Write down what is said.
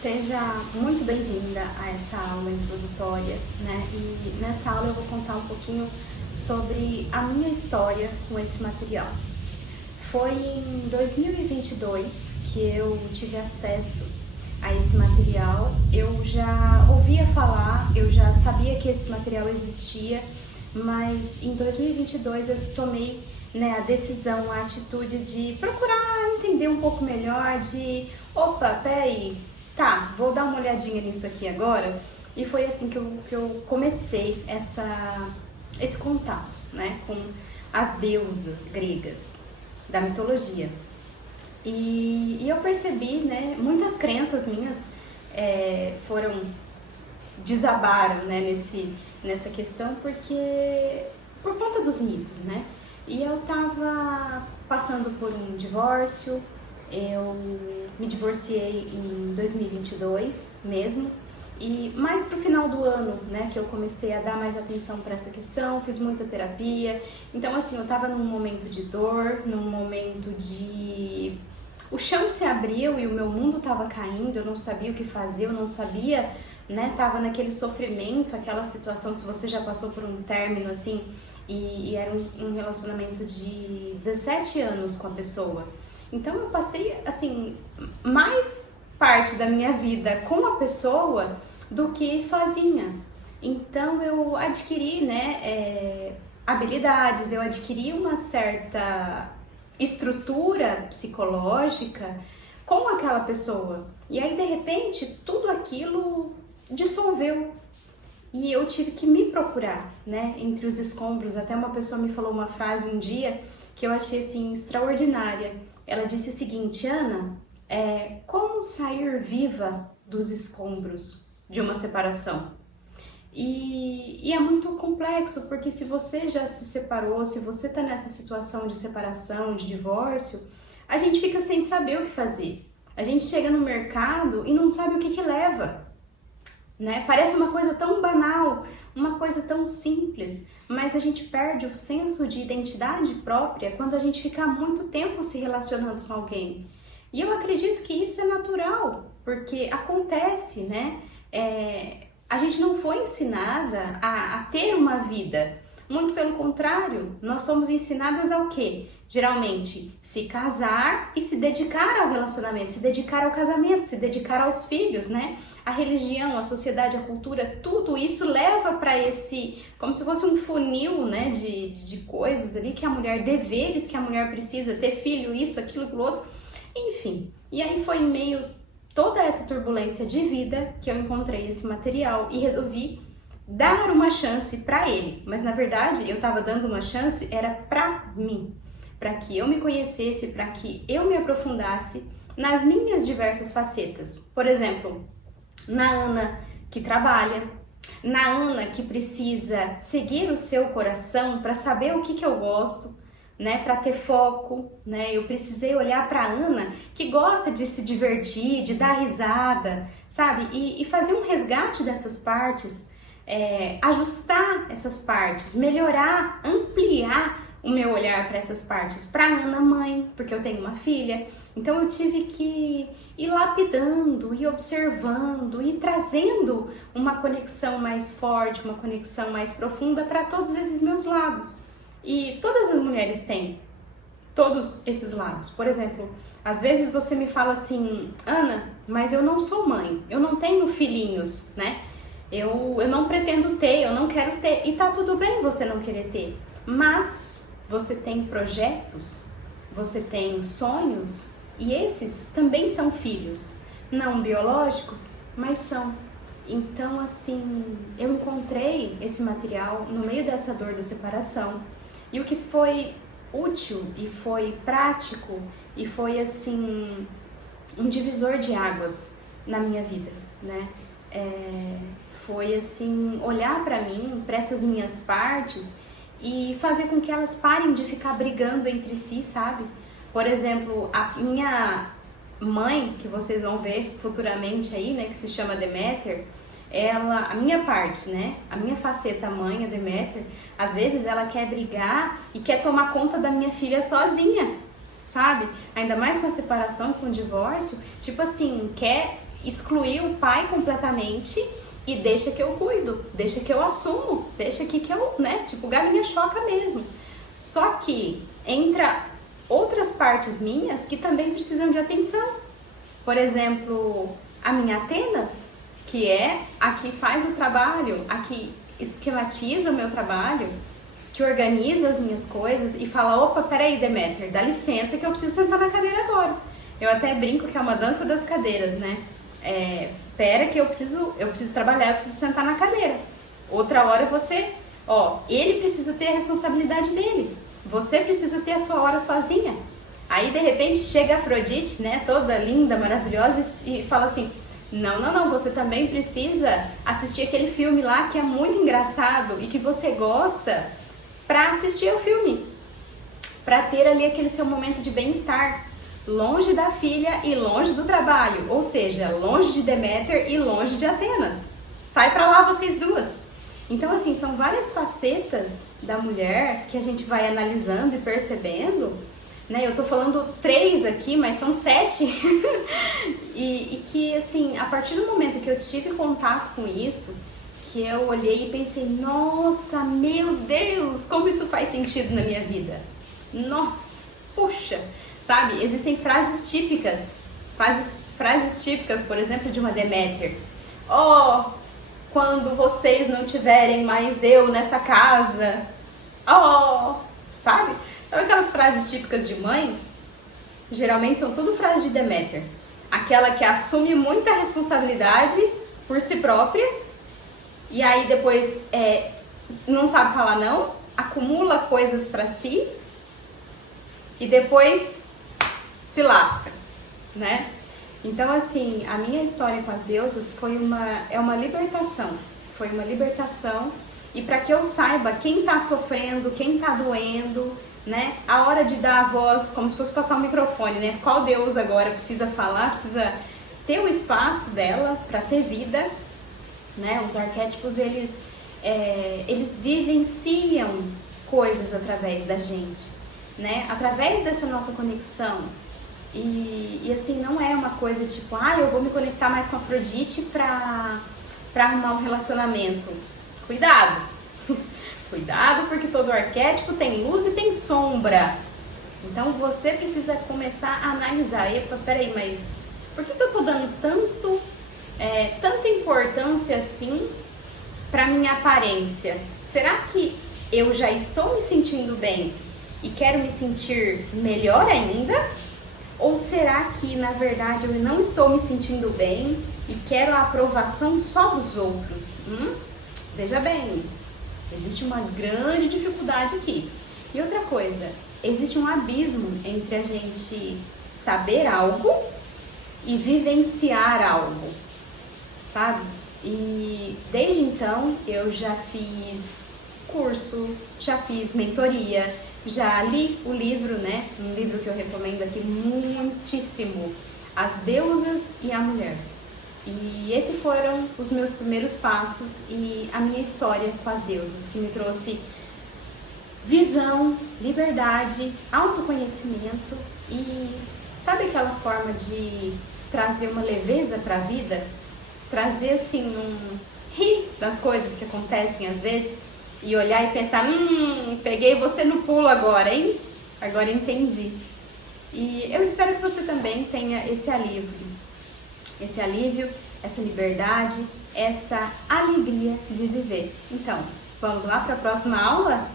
Seja muito bem-vinda a essa aula introdutória, né? E nessa aula eu vou contar um pouquinho sobre a minha história com esse material. Foi em 2022 que eu tive acesso a esse material. Eu já ouvia falar, eu já sabia que esse material existia, mas em 2022 eu tomei, a decisão, a atitude de procurar entender um pouco melhor, opa, peraí, tá, vou dar uma olhadinha nisso aqui agora. E foi assim que eu comecei esse contato, né, com as deusas gregas da mitologia. E eu percebi, né, muitas crenças minhas desabaram, né, nessa questão, porque por conta dos mitos, né? E eu tava passando por um divórcio, eu me divorciei em 2022 mesmo, e mais pro final do ano, né, que eu comecei a dar mais atenção para essa questão, fiz muita terapia. Então assim, eu tava num momento de dor, num momento de... O chão se abriu e o meu mundo tava caindo, eu não sabia o que fazer, eu não sabia, né, tava naquele sofrimento, aquela situação, se você já passou por um término assim, e era um relacionamento de 17 anos com a pessoa. Então eu passei, assim, mais parte da minha vida com a pessoa do que sozinha. Então eu adquiri, né, habilidades, eu adquiri uma certa estrutura psicológica com aquela pessoa. E aí, de repente, tudo aquilo dissolveu. E eu tive que me procurar, né, entre os escombros. Até uma pessoa me falou uma frase um dia que eu achei, assim, extraordinária. Ela disse o seguinte: Ana, como sair viva dos escombros de uma separação? E é muito complexo, porque se você já se separou, se você está nessa situação de separação, de divórcio, a gente fica sem saber o que fazer. A gente chega no mercado e não sabe o que leva, né? Parece uma coisa tão banal, uma coisa tão simples, mas a gente perde o senso de identidade própria quando a gente fica muito tempo se relacionando com alguém. E eu acredito que isso é natural, porque acontece, né? A gente não foi ensinada a ter uma vida. Muito pelo contrário, nós somos ensinadas ao quê? Geralmente, se casar e se dedicar ao relacionamento, se dedicar ao casamento, se dedicar aos filhos, né? A religião, a sociedade, a cultura, tudo isso leva para esse, como se fosse um funil, né, de coisas ali, que a mulher, deveres que a mulher precisa, ter filho, isso, aquilo, aquilo outro, enfim. E aí foi meio toda essa turbulência de vida que eu encontrei esse material e resolvi dar uma chance para ele. Mas na verdade eu estava dando uma chance era para mim, para que eu me conhecesse, para que eu me aprofundasse nas minhas diversas facetas. Por exemplo, na Ana que trabalha, na Ana que precisa seguir o seu coração para saber o que eu gosto, né, para ter foco, né? Eu precisei olhar para Ana que gosta de se divertir, de dar risada, sabe? E fazer um resgate dessas partes, ajustar essas partes, melhorar, ampliar o meu olhar para essas partes. Para Ana mãe, porque eu tenho uma filha, então eu tive que ir lapidando, ir observando, ir trazendo uma conexão mais forte, uma conexão mais profunda para todos esses meus lados. E todas as mulheres têm todos esses lados. Por exemplo, às vezes você me fala assim: Ana, mas eu não sou mãe, eu não tenho filhinhos, né? Eu não pretendo ter, eu não quero ter. E tá tudo bem você não querer ter, mas você tem projetos, você tem sonhos, e esses também são filhos, não biológicos, mas são. Então, assim, eu encontrei esse material no meio dessa dor da separação. E o que foi útil e foi prático e foi, assim, um divisor de águas na minha vida, né? Foi, assim, olhar para mim, para essas minhas partes e fazer com que elas parem de ficar brigando entre si, sabe? Por exemplo, a minha mãe, que vocês vão ver futuramente aí, né, que se chama Deméter, a minha parte, né, a minha faceta mãe, a Deméter, às vezes ela quer brigar e quer tomar conta da minha filha sozinha, sabe? Ainda mais com a separação, com o divórcio, tipo assim, quer excluir o pai completamente e deixa que eu cuido, deixa que eu assumo, deixa que eu, né, tipo galinha choca mesmo. Só que entra outras partes minhas que também precisam de atenção. Por exemplo, a minha Atenas, que é a que faz o trabalho, a que esquematiza o meu trabalho, que organiza as minhas coisas e fala, opa, peraí, Deméter, dá licença que eu preciso sentar na cadeira agora. Eu até brinco que é uma dança das cadeiras, né? Pera que eu preciso trabalhar, eu preciso sentar na cadeira. Outra hora você, ele precisa ter a responsabilidade dele. Você precisa ter a sua hora sozinha. Aí, de repente, chega a Afrodite, né, toda linda, maravilhosa, e fala assim, não, você também precisa assistir aquele filme lá que é muito engraçado e que você gosta para assistir o filme, para ter ali aquele seu momento de bem-estar, longe da filha e longe do trabalho, ou seja, longe de Deméter e longe de Atenas. Sai para lá vocês duas. Então, assim, são várias facetas da mulher que a gente vai analisando e percebendo, né? Eu tô falando 3 aqui, mas são 7. e que, assim, a partir do momento que eu tive contato com isso, que eu olhei e pensei, nossa, meu Deus, como isso faz sentido na minha vida. Nossa, puxa, sabe? Existem frases típicas, por exemplo, de uma Deméter. Quando vocês não tiverem mais eu nessa casa. Sabe? Sabe aquelas frases típicas de mãe? Geralmente são tudo frases de Deméter. Aquela que assume muita responsabilidade por si própria e aí depois não sabe falar não, acumula coisas pra si e depois se lasca, né? Então, assim, a minha história com as deusas é uma libertação. Foi uma libertação. E para que eu saiba quem tá sofrendo, quem tá doendo, né? A hora de dar a voz, como se fosse passar o microfone, né? Qual deus agora precisa falar, precisa ter o espaço dela para ter vida, né? Os arquétipos, eles vivenciam coisas através da gente, né? Através dessa nossa conexão. E assim, não é uma coisa tipo, eu vou me conectar mais com a Afrodite pra arrumar um relacionamento. Cuidado! Cuidado, porque todo arquétipo tem luz e tem sombra. Então você precisa começar a analisar. Epa, peraí, mas por que eu tô dando tanta importância assim pra minha aparência? Será que eu já estou me sentindo bem e quero me sentir melhor ainda? Ou será que, na verdade, eu não estou me sentindo bem e quero a aprovação só dos outros? Veja bem, existe uma grande dificuldade aqui. E outra coisa, existe um abismo entre a gente saber algo e vivenciar algo, sabe? E desde então eu já fiz curso, já fiz mentoria, já li o livro, né? Um livro que eu recomendo aqui muitíssimo, As Deusas e a Mulher. E esses foram os meus primeiros passos e a minha história com as deusas, que me trouxe visão, liberdade, autoconhecimento e sabe aquela forma de trazer uma leveza para a vida? Trazer assim, rir das coisas que acontecem às vezes e olhar e pensar, peguei você no pulo agora, hein? Agora entendi. E eu espero que você também tenha esse alívio, essa liberdade, essa alegria de viver. Então, vamos lá para a próxima aula?